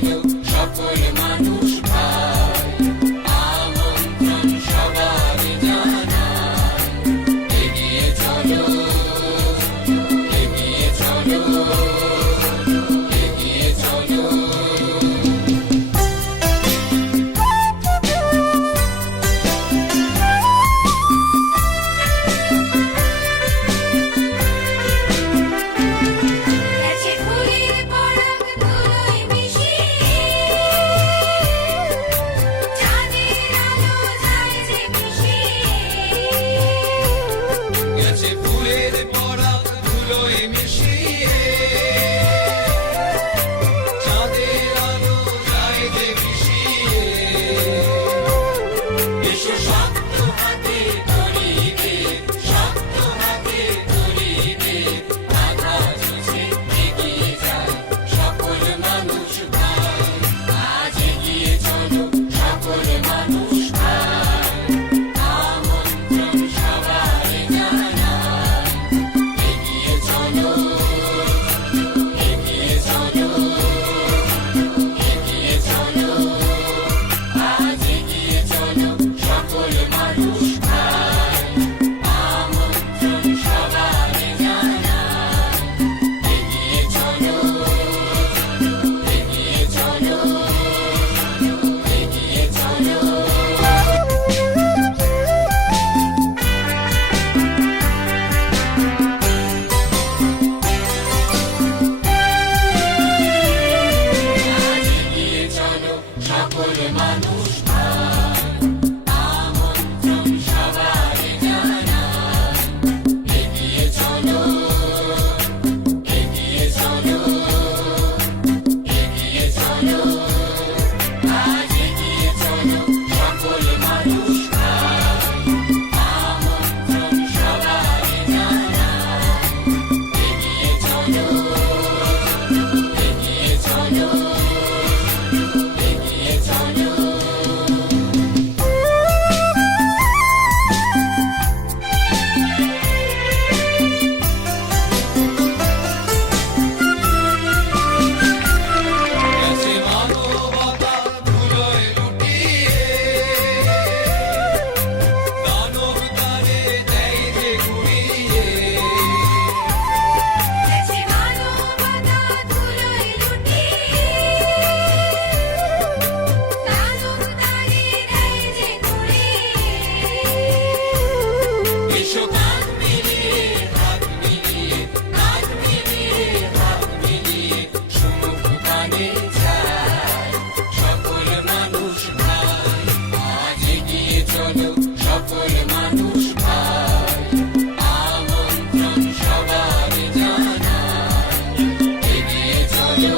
চলো সকল মানুষ ভাই, আমন্ত্রণ সবার জানাই, এগিয়ে চলো, এগিয়ে চলো, এগিয়ে চলো। ফুলের পরাগ ধুলোয় মিশিয়ে, চাঁদের আলো যায় যে মিশিয়ে, এসো শক্ত হাতে ধরিবে, শক্ত হাতে ধরিবে, বাধা ঝুঁছে এগিয়ে যায় সকল মানুষ ভাই, আজ এগিয়ে চলো সকল মানুষ ভাই, আমন্ত্রণ সবার জানাই, এগিয়ে চলো, এগিয়ে চলো, এগিয়ে চলো, আজ এগিয়ে চলো সকল মানুষ ভাই, আমন্ত্রণ সবার জানাই, এগিয়ে চলো, এগিয়ে চলো, এগিয়ে চলো। আজ এগিয়ে চলো সকল মানুষ ভাই, আমন্ত্রণ সবার জানাই, এগিয়ে চলো, এগিয়ে চলো, এগিয়ে চলো, আজ এগিয়ে চলো সকল মানুষ ভাই, আমন্ত্রণ সবার জানাই, এগিয়ে চলো, এগিয়ে চলো, এগিয়ে চলো। গেছে মানবতা ধুলোয় লুটিয়ে, দানব তারে দেয় যে ঘুরিয়ে, এসো কাঁধ মিলিয়ে হাত মিলিয়ে, কাঁধ মিলিয়ে হাত মিলিয়ে, সুমুখ কানে যাই সকল মানুষ ভাই, আজ এগিয়ে চলো সকল মানুষ ভাই, আমন্ত্রণ সবার জানাই, এগিয়ে চলো।